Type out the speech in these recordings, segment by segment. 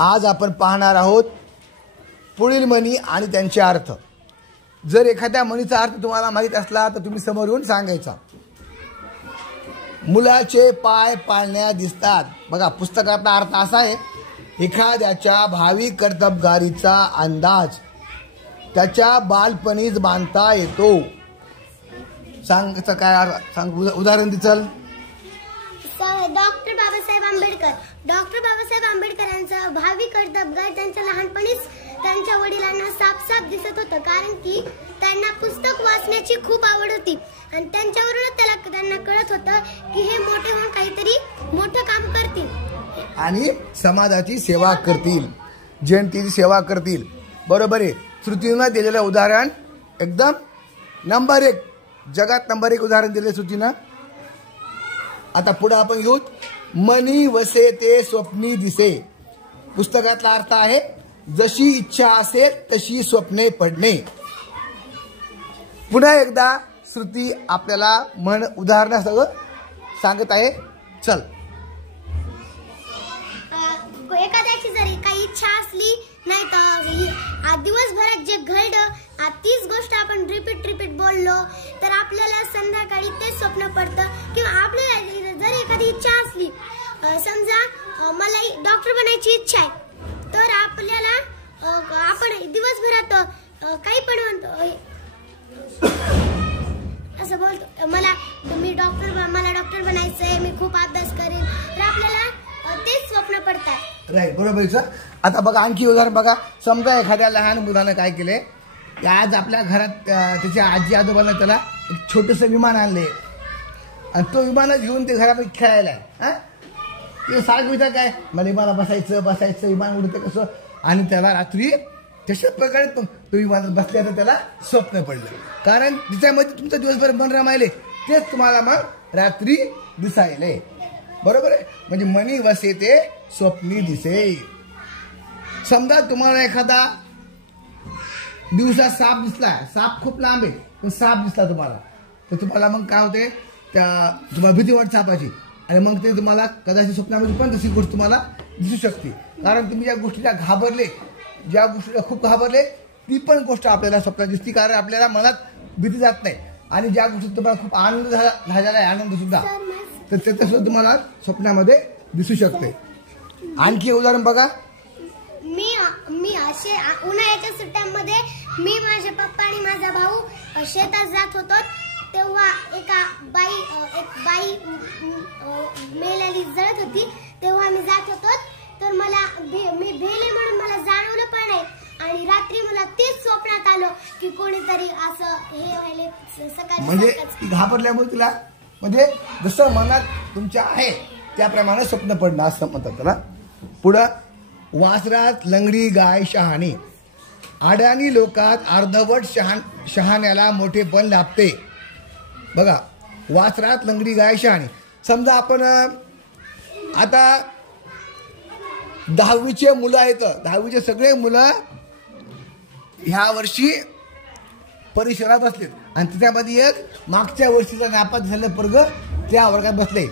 आज आपण पाहणार आहोत पुढील म्हणी आणि त्यांचे अर्थ। जर एखाद्या म्हणीचा अर्थ तुम्हाला माहित असला तर तुम्ही समोर येऊन सांगायचा। मुलाचे पाय पाळण्या दिसतात। बघा पुस्तकातला अर्थ असा आहे, एखाद्याच्या भावी कर्तबगारीचा अंदाज त्याच्या बालपणीच बांधता येतो। सांगायचं काय सांग, उदाहरण दे चल। डॉक्टर बाबासाहेब आंबेडकरांचा भावी कर्तबगार त्यांच्या लहानपणीच त्यांच्या वडिलांना साफ दिसत होतं, कारण की त्यांना पुस्तक वाचण्याची खूप आवड होती आणि त्यांच्यावरूनच त्यांना कळत होतं की हे मोठे होऊन काहीतरी मोठं काम करतील आणि समाजाची सेवा करतील, जनतेची सेवा करतील। बरोबर आहे। श्रुतीनं दिलेलं उदाहरण एकदम नंबर 1, जगात नंबर 1 उदाहरण दिले श्रुतीनं। आता पुढे आपण घेऊ, मनी वसे ते स्वप्नी दिसे। पुस्तकातला अर्थ आहे, जशी इच्छा असेल तशी स्वप्ने पडणे। पुन्हा एकदा श्रुती आपल्याला म्हण उदाहरणासह सांगत आहे, चल। एखाद्याची जरी काही इच्छा असली नाही तर दिवसभरात जे घडलं तीच गोष्ट आपण रिपीट बोललो तर आपल्याला संध्याकाळी तेच स्वप्न पडतं। किंवा आपल्याला जर एखादी इच्छा असली, समजा मला डॉक्टर बनायची इच्छा आहे, तर आपल्याला आपण दिवसभरात काही पण म्हणतो, असं बोलतो मला डॉक्टर बनायचंय, मी खूप अभ्यास करेन, तर आपल्याला तेच स्वप्न पडतात। राईट, बरोबर सर। आता बघा आणखी उदाहरण बघा। समजा एखाद्या लहान मुलानं काय केले, आज आपल्या घरात त्याच्या आजी आजोबांना त्याला एक छोटंसं विमान आणले आणि तो विमानात घेऊन ते घरामध्ये खेळायला आहे। ते सारखं विचार काय, मला विमानात बसायचं विमान उडते कसं, आणि त्याला रात्री तशाच प्रकारे तो विमानात बसल्याचं त्याला स्वप्न पडलं, कारण तिच्यामध्ये तुमचं दिवसभर मन रमायले तेच तुम्हाला मग रात्री दिसायले। बरोबर आहे। म्हणजे मनी वसे ते स्वप्नी दिसे। समजा तुम्हाला एखादा दिवसा साप दिसला, साप खूप लांब आहे पण साप दिसला तुम्हाला, तर तुम्हाला मग काय होते, तुम्हाला भीती वाटते सापाची, आणि मग ते तुम्हाला कदाचित स्वप्नामध्ये पण तशी गोष्ट तुम्हाला दिसू शकते, कारण तुम्ही ज्या गोष्टीला घाबरले, ज्या गोष्टीला खूप घाबरले ती पण गोष्ट आपल्याला स्वप्नात दिसते, कारण आपल्याला मनात भीती जात नाही। आणि ज्या गोष्टीत तुम्हाला खूप आनंद झालेला आहे, आनंद सुद्धा, तर त्याचं सुद्धा तुम्हाला स्वप्नामध्ये दिसू शकते। आणखी उदाहरण बघा। मी असे उन्हाळ्याच्या सुट्ट्यांमध्ये मी, माझे पप्पा आणि माझा भाऊ शेतात जात होतो, तेव्हा एक बाई मेलेली जळत होती, तेव्हा मी जात होतो, तर मी भेले म्हणून मला जाणवलं पण नाही, आणि रात्री मला तेच स्वप्नात आलं की कोणीतरी असं हे व्हायले सकाळी, म्हणजे घाबरल्यामुळे तिला, म्हणजे जसं मनात तुमच्या आहे त्याप्रमाणे स्वप्न पडणं असं म्हणतात त्याला। पुढं, वासरात लंगडी गाय शहाणी, अडाणी लोकात अर्धवट शहाण्याला मोठेपण लाभते। बघा, वासरात लंगडी गाय शहाणी। समजा आपण आता 10वीचे मुलं आहेत, 10वीचे सगळे मुलं ह्या वर्षी परिसरात बसलेत, आणि त्याच्यामध्ये एक मागच्या वर्षीचा नापास झालेला वर्ग त्या वर्गात बसले,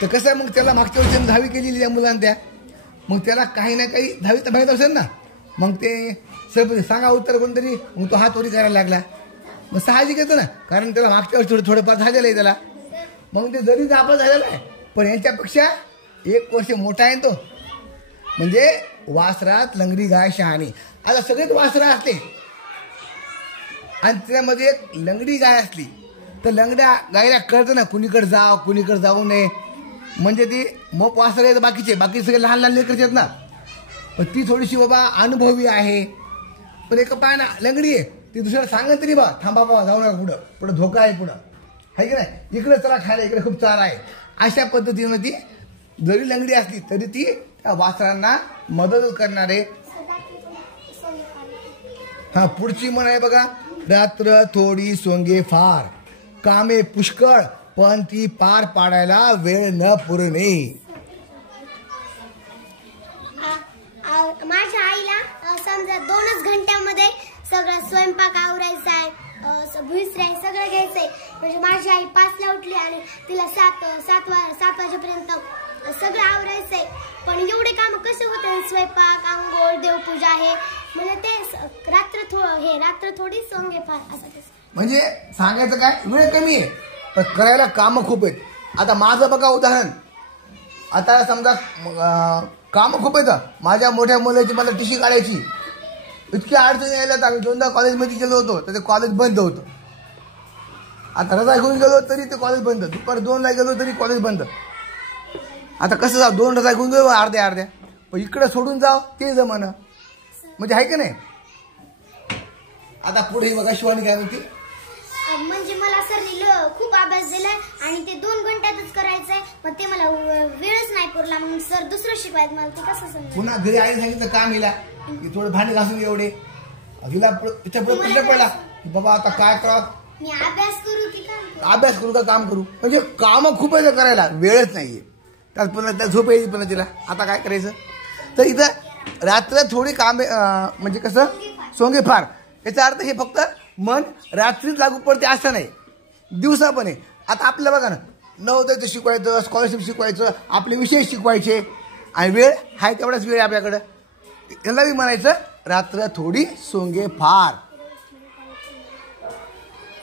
तर कसं मग त्याला मागच्या वर्षी 10वी केलेली त्या मुलांना, त्या मग त्याला काही ना काही 10वी तर माहीत असेल ना, मग ते सर सांगा उत्तर कोणतरी, मग तो हात वरी करायला लागला, मग साहजिक येतं ना, कारण त्याला मागच्या वर्षी थोडंफार झालेलं आहे त्याला, मग ते जरी नापास झालेला आहे पण यांच्यापेक्षा 1 वर्ष मोठा आहे तो। म्हणजे वासरात लंगडी गाय शहाणी। आता सगळेच वासरा असले आणि त्यामध्ये एक लंगडी गाय असली तर लंगड्या गायला कळतं ना कुणीकडे जाऊ नये, म्हणजे ती मग वासरं आहेत बाकी सगळे लहान लेकरचे आहेत ना, पण ती थोडीशी बाबा अनुभवी आहे, पण एक पाय ना लंगडी आहे, ती दुसऱ्याला सांगत तरी बा थांबा बाबा जाऊ नका, पुढं धोका आहे, पुढं आहे की नाही, इकडे चला खायला, इकडे खूप चारा आहे, अशा पद्धतीने ती जरी लंगडी असली तरी ती त्या वासरांना मदत करणारे। हा, पुढची म्हण आहे बघा, रात्र थोडी सोंगे फार, कामे पुष्कळ पण ती पार पाडायला वेळ न पुरणे। माझ्या आईला समजा 2च घंट्यामध्ये सगळं स्वयंपाक आवरायचा आहे, भुसरे सगळं घ्यायचंय, म्हणजे माझी आई 5ला उठली आणि तिला 7 वाजेपर्यंत सगळं आवरायचंय, पण एवढे काम कसे होते, स्वयंपाक गोड देवपूजा आहे म्हणजे ते रात्र थोडी सोंगे फार असं. म्हणजे सांगायचं काय, वेळ कमी आहे पण करायला कामं खूप आहेत. आता माझं बघा उदाहरण, आता समजा कामं खूप आहेत. माझ्या मोठ्या मुलाची मला टीशी काढायची, इतकी अडचणी यायला तर आम्ही 2दा कॉलेजमध्ये गेलो होतो तर ते कॉलेज बंद होतं. आता रजा घेऊन गेलो तरी ते कॉलेज बंद, दुपारी 2ला गेलो तरी कॉलेज बंद. आता कसं जाऊ, 2 रजा घेऊन गेलो अर्ध्या पण इकडे सोडून जाव ते जमानं म्हणजे आहे का नाही. आता पुढे बघा शिवानी काय म्हणते, म्हणजे मला सरनी खूप अभ्यास दिलाय आणि ते 2 घंट्यातच करायचंय पण ते मला वेळच नाही पुरला म्हणून सर दुसरं शिकवायचं मला ते कसं समजेल. पुन्हा घरी आईने सांगितलं काम हिला की थोडं भांडी घासून एवढे हिला तिच्या पुढे प्रश्न पडला की बाबा आता काय करावं, मी अभ्यास करू की काम अभ्यास करू का काम करू. म्हणजे कामं खूप आहे करायला, वेळच नाहीये. त्यात पुन्हा त्या झोप येईल पुन्हा तिला, आता काय करायचं. तर इथं रात्र थोडी काम म्हणजे कसं सोंगे फार, याचा अर्थ हे फक्त मन रात्रीच लागू पडते असं नाही, दिवसा पण आहे. आता आपल्याला बघा ना, नवोदयचं शिकवायचं, स्कॉलरशिप शिकवायचं, आपले विषय शिकवायचे आणि वेळ हाय तेवढाच वेळ आपल्याकडं. याला बी म्हणायचं रात्र थोडी सोंगे फार.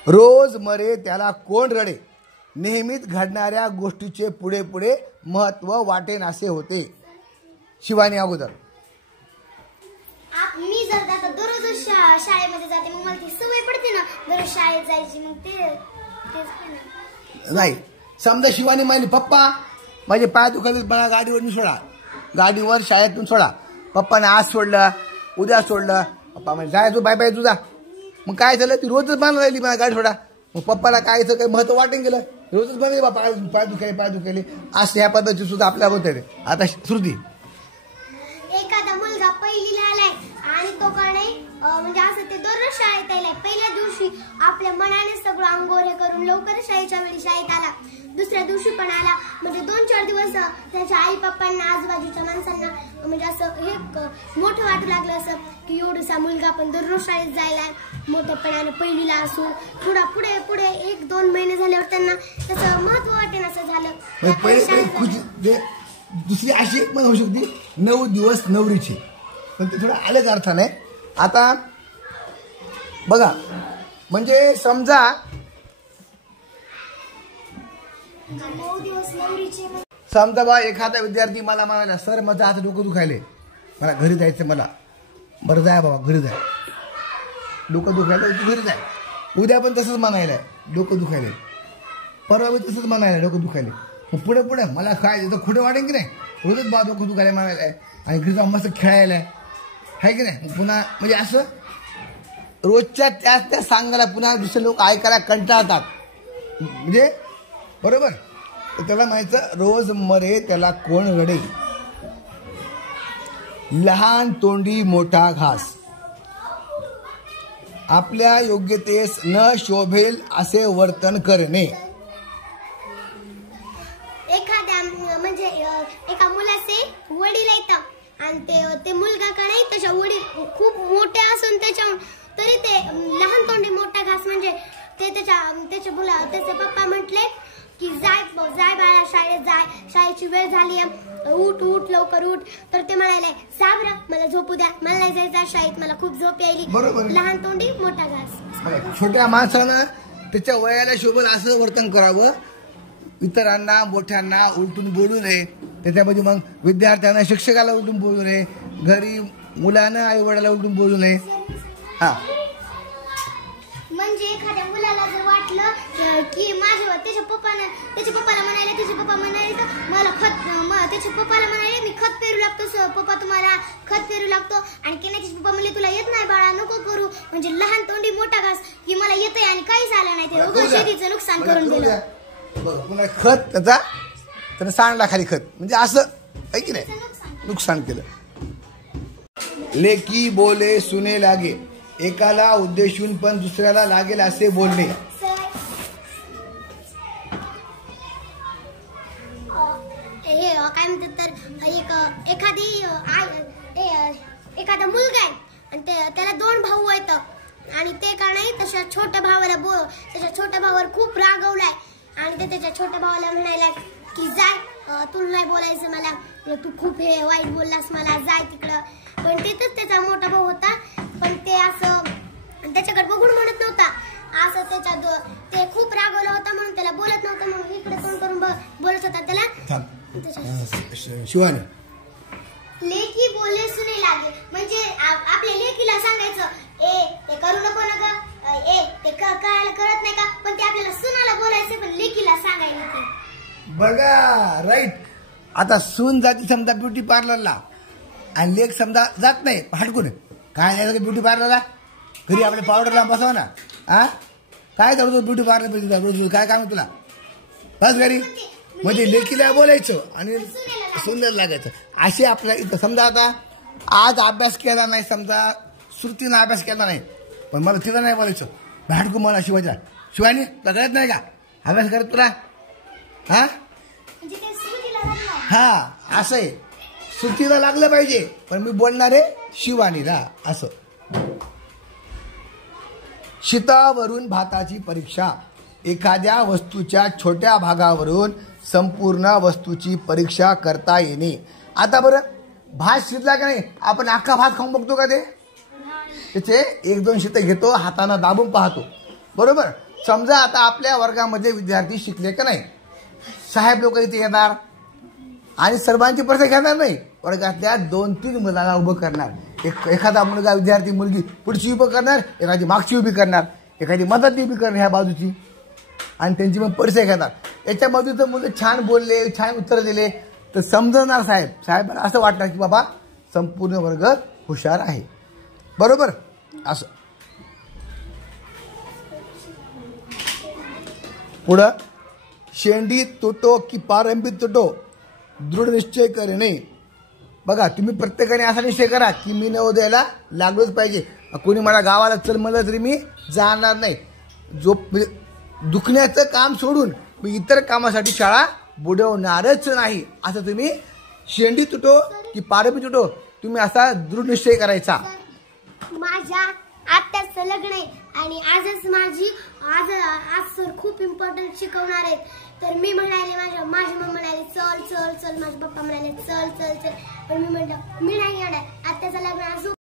रोज मरे त्याला कोण रडे, नेहमीच घडणाऱ्या गोष्टीचे पुढे पुढे महत्व वाटेनासे होते. शिवानी अगोदर, मी जर आता दररोज शाळेमध्ये जाते मग मला ती सवय पडते ना दररोज शाळेत जायची, मग तेच नाही. समजा शिवानी म्हणाली पप्पा माझे पाय दुखायला मला गाडीवरून सोडा, गाडीवर शाळेतून सोडा. पप्पाने आज सोडलं उद्या सोडलं, पप्पा म्हणजे जायचो बाय बाय तुझा. मग काय झालं, ती रोजच बांधून राहिली मला गाडी सोडा. मग पप्पाला कायचं काही महत्व वाटेन गेलं, रोजच बनले बाबा पाय दुखायले असं ह्या पद्धतीची सुद्धा आपल्या होते. आता श्रुती, एखादा मुलगा पहिलीला आलाय आणि तो का नाही म्हणजे असं ते दररोज शाळेत आलाय, पहिल्या दिवशी आपल्या मनाने सगळं अंगोरे करून लवकर शाळेच्या वेळी शाळेत आला, दुसऱ्या दिवशी पण आला म्हणजे 2-4 दिवस त्याच्या आई पप्पांना आजूबाजूच्या माणसांना म्हणजे असं हे मोठं वाटू लागलं असं की एवढासा मुलगा पण दररोज शाळेत जायला मोठ्यापणाने पहिलीला असून थोडा पुढे 1-2 महिने झाल्यावर त्यांना त्याचं महत्व वाटेन असं झालं. दुसरी अशी एक पण होऊ शकते 9 दिवस नवरीची, पण ते थोडं अलग अर्थाने. आता बघा म्हणजे समजा 9 दिवस नवरीचे समजा बा एखादा विद्यार्थी मला म्हणाला सर माझं आता डोकं दुखायले, मला घरी जायचं. मला बरं जाय बाबा घरी जाय, डोकं दुखायला तू घरी जाय. उद्या पण तसंच म्हणायला डोकं दुखायले, परवा मी तसंच म्हणायला डोकं दुखायले. मग पुढे पुढे मला काय तर खोटं वाटेल की नाही, रोजच बा डोकं दुखायला म्हणायला आहे आणि घरी जाऊन मस्त खेळायला आहे की नाही. पुन्हा म्हणजे असं रोजच्या त्या सांगायला पुन्हा दुसरे लोक ऐकायला कंटाळतात म्हणजे बरोबर. तर त्याला म्हणायचं रोज मरे त्याला कोण रडे, लहान तोंडी मोठा घास, आपल्या योग्यतेस न शोभेल असे वर्तन करणे. म्हणजे एका मुलाचे वडील येतात आणि ते मुलगा का नाही त्याच्या वडील खूप मोठे असून त्याच्या तरी ते लहान तोंडी मोठा घास म्हणजे ते त्याचे पप्पा म्हटले की जाय बाळा शाळेत जाय, शाळेची वेळ झाली उठ लवकर उठ. तर ते म्हणाले साबरा मला झोपू द्या, मला नाही जायचं शाळेत, मला खूप झोप यायली. लहान तोंडी मोठा घास. छोट्या माणसानं त्याच्या वयाला शोभेल असं वर्तन करावं, इतरांना मोठ्यांना उलटून बोलू नये. त्याच्यामध्ये मग विद्यार्थ्यांना शिक्षकाला उलटून बोलू नये, घरी मुलांना आई वडिलांना उलटून बोलू नये. हा म्हणजे एखाद्या मुलाला जर वाटलं की त्याच्या पप्पाला म्हणाले मला त्याच्या पप्पाला म्हणाले मी खत पेरू लागतो पप्पा, तुम्हाला खत पेरू लागतो आणि त्याचे पप्पा म्हणले तुला येत नाही बाळा नको करू. म्हणजे लहान तोंडी मोठा घास की मला येतंय आणि काहीच आलं नाही, ते उगाच शेतीचं नुकसान करून दिलं. पुन्हा खत त्यानं सांडला खाली खत म्हणजे असं आहे की नाही, नुकसान केलं. लेकी बोले सुने लागे, एकाला उद्देशून पण दुसऱ्याला लागेल असे बोलणे. हे काय म्हणतात तर एखादा मुलगा आहे आणि त्याला 2 भाऊ आहेत आणि ते का नाही त्याच्या छोट्या भावावर खूप रागवलाय आणि ते त्याच्या छोट्या भावाला म्हणायला की जाय तुला नाही बोलायचं मला, तू खूप हे वाईट बोललास मला, जाय तिकडं. पण तिथंच त्याचा मोठा भाऊ होता, पण ते असं त्याच्याकडे बघून म्हणत नव्हता. असं ते खूप रागवला होता म्हणून त्याला बोलत नव्हता, म्हणून इकडे तोंड करून बोलत होता त्याला. शिवानी, लेकी बोले सुने लागे म्हणजे आपल्या लेकीला सांगायचं, ए ते करू नको ना ग, ए ते कळायला कळत नाही का, पण ते आपल्याला सुनाला बोलायचं पण लेकीला सांगायला नाही. बघा राईट. आता सून जाती समजा ब्युटी पार्लरला आणि लेक समजा जात नाही, हटकून काय जायचं ब्युटी पार्लरला, घरी आपल्या पावडरला बसवा ना. हा काय करतो ब्युटी पार्लर, काय काम तुला बस घरी. म्हणजे लेकीला बोलायचं आणि सुंदर लागायचं. असे आपल्या इथं समजा आता आज अभ्यास केला नाही, समजा श्रुतीनं अभ्यास केला नाही, पण मला तिला नाही बोलायचं, भाडकू मला शिवायचा. शिवानी तुला कळत नाही का अभ्यास करत तुला? हा हा असं आहे, श्रुतीला लागलं पाहिजे, पण मी बोलणार आहे शिवानीला असं. शीतावरून भाताची परीक्षा. एखाद्या वस्तूच्या छोट्या भागावरून संपूर्ण वस्तूची परीक्षा करता येणे. आता बरं भात शिजला का नाही, आपण अख्खा भात खाऊन बघतो का? ते त्याचे 1-2 शीतं घेतो, हाताने दाबून पाहतो, बरोबर. समजा आता आपल्या वर्गामध्ये विद्यार्थी शिकले का नाही, साहेब लोक इथे येणार आणि सर्वांची परीक्षा घेणार नाही, वर्गातल्या 2-3 मुलाला उभं करणार. एखादा मुलगा विद्यार्थी मुलगी पुढची उभं करणार, एखादी मागची उभी करणार, एखादी मदत उभी करणार ह्या बाजूची, आणि त्यांची मग परीक्षा घेणार. याच्यामध्ये जर मुलं छान बोलले, छान उत्तर दिले तर समजणार साहेबांना असं वाटणार की बाबा संपूर्ण वर्ग हुशार आहे, बरोबर. असं पुढं शेंडी तुटो की पारंबी तुटो, दृढ निश्चय करणे. बघा तुम्ही प्रत्येकाने असा निश्चय करा की मी नवोदयाला लागलोच पाहिजे. कोणी मला गावाला चल म्हणलं तरी मी जाणार नाही. जो दुखण्याचं काम सोडून मी इतर कामासाठी शाळा बुडवणारच नाही. असं तुम्ही शेंडी तुटो की पारंबी तुटो, तुम्ही असा दृढ निश्चय करायचा. माझ्या आत्याचं लग्न आहे आणि आजच आज सर खूप इम्पॉर्टंट शिकवणार आहेत. तर मी म्हणाले, माझी मम्मी म्हणाली चल चल चल, माझे पप्पा म्हणाले चल चल चल, पण मी म्हटलं मी नाही येणार, आत्याचं लग्न